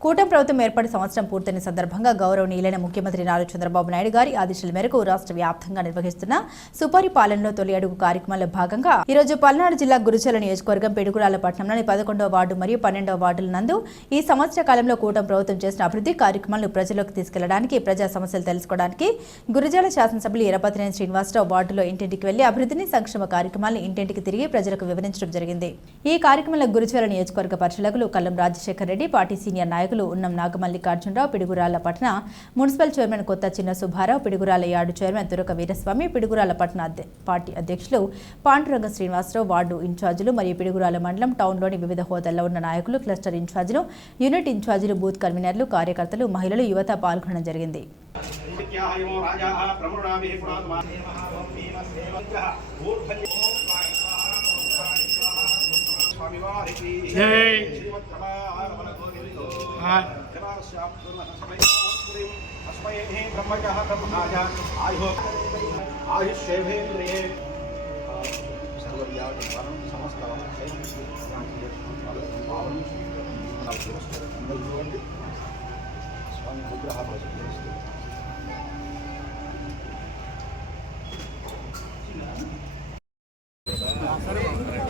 కూటమి ప్రభుత్వం ఏర్పడి సంవత్సరం పూర్తయిన సందర్భంగా గౌరవనీయులైన ముఖ్యమంత్రి నారా చంద్రబాబు నాయుడు గారి ఆదేశాల మేరకు రాష్ట్ర వ్యాప్తంగా నిర్వహిస్తున్న సుపరిపాలనలో తొలి అడుగు కార్యక్రమంలో భాగంగా ఈ రోజు పల్నాడు జిల్లా గురుచల నియోజకవర్గం పెడుగురాల పట్టణంలోని పదకొండవ వార్డు మరియు పన్నెండవ వార్డుల నందు ఈ సంవత్సర కాలంలో కూటమి ప్రభుత్వం చేసిన అభివృద్ధి కార్యక్రమాలను ప్రజల్లోకి తీసుకెళ్ళడానికి ప్రజా సమస్యలు తెలుసుకోవడానికి గురుజాల శాసనసభ్యులు ఇరపతినేని శ్రీనివాసరావు వార్డులో ఇంటింటికి వెళ్ళి అభివృద్ధిని సంక్షేమ కార్యక్రమాలను ఇంటింటికి తిరిగి ప్రజలకు వివరించడం జరిగింది. ఈ కార్యక్రమంలో గురుచల నియోజకవర్గ పరిశీలకులు కల్లం రాజశేఖర్ రెడ్డి పార్టీ సీనియర్ నాయకులు ఉన్నం నాగమల్లికార్జునరావు పిడుగురాల పట్టణ municipal chairman Kotha Chinna Subbarao Piduguralla yard chairman Duraka Veeraswamy Piduguralla పట్టణ పార్టీ అధ్యక్షులు పాండురంగ శ్రీనివాసరావు వార్డు ఇన్ఛార్జీలు మరియు పిడుగురాల మండలం టౌన్లోని వివిధ హోదాల్లో ఉన్న నాయకులు క్లస్టర్ ఇన్ఛార్జీలు యూనిట్ ఇన్ఛార్జీలు బూత్ కన్వీనర్లు కార్యకర్తలు మహిళలు యువత పాల్గొనడం జరిగింది. విద్యాయమో రాజాః ప్రమృణాభిः పునాత్మా స్వామివారికి జై. శ్రీమద్రమారమణగోవిందో ఆ. జనాస్యాప్తుర్నః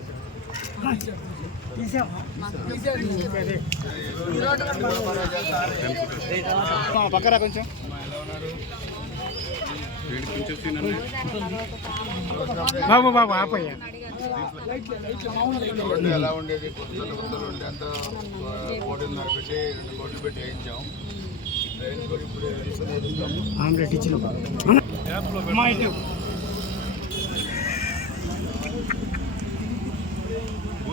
పక్కరా కొంచెం. బాబు బాబు ఆపయ్యా. ఎలా ఉండేది? కొత్తలు కొత్తలు ఉండే అంత కోటిన్నర పెట్టి రెండు కోట్లు పెట్టి వేయించాం. రైలు కూడా ఇప్పుడు. ఆమ్లెట్ ఇచ్చిన అమ్మా ఇటు.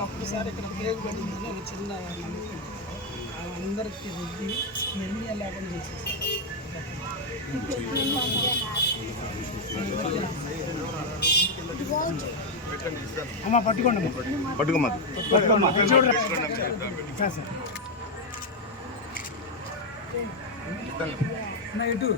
ఒక్కసారి ఇక్కడ బ్రేక్ పడిందని ఒక చిన్న నమ్మకం. అందరికి రుద్ది నిర్ణయం లేకుండా చేసేసారు అమ్మా పట్టుకోండి అమ్మా. పట్టుకోమ్మా. పట్టుకోండి సార్ ఇటు.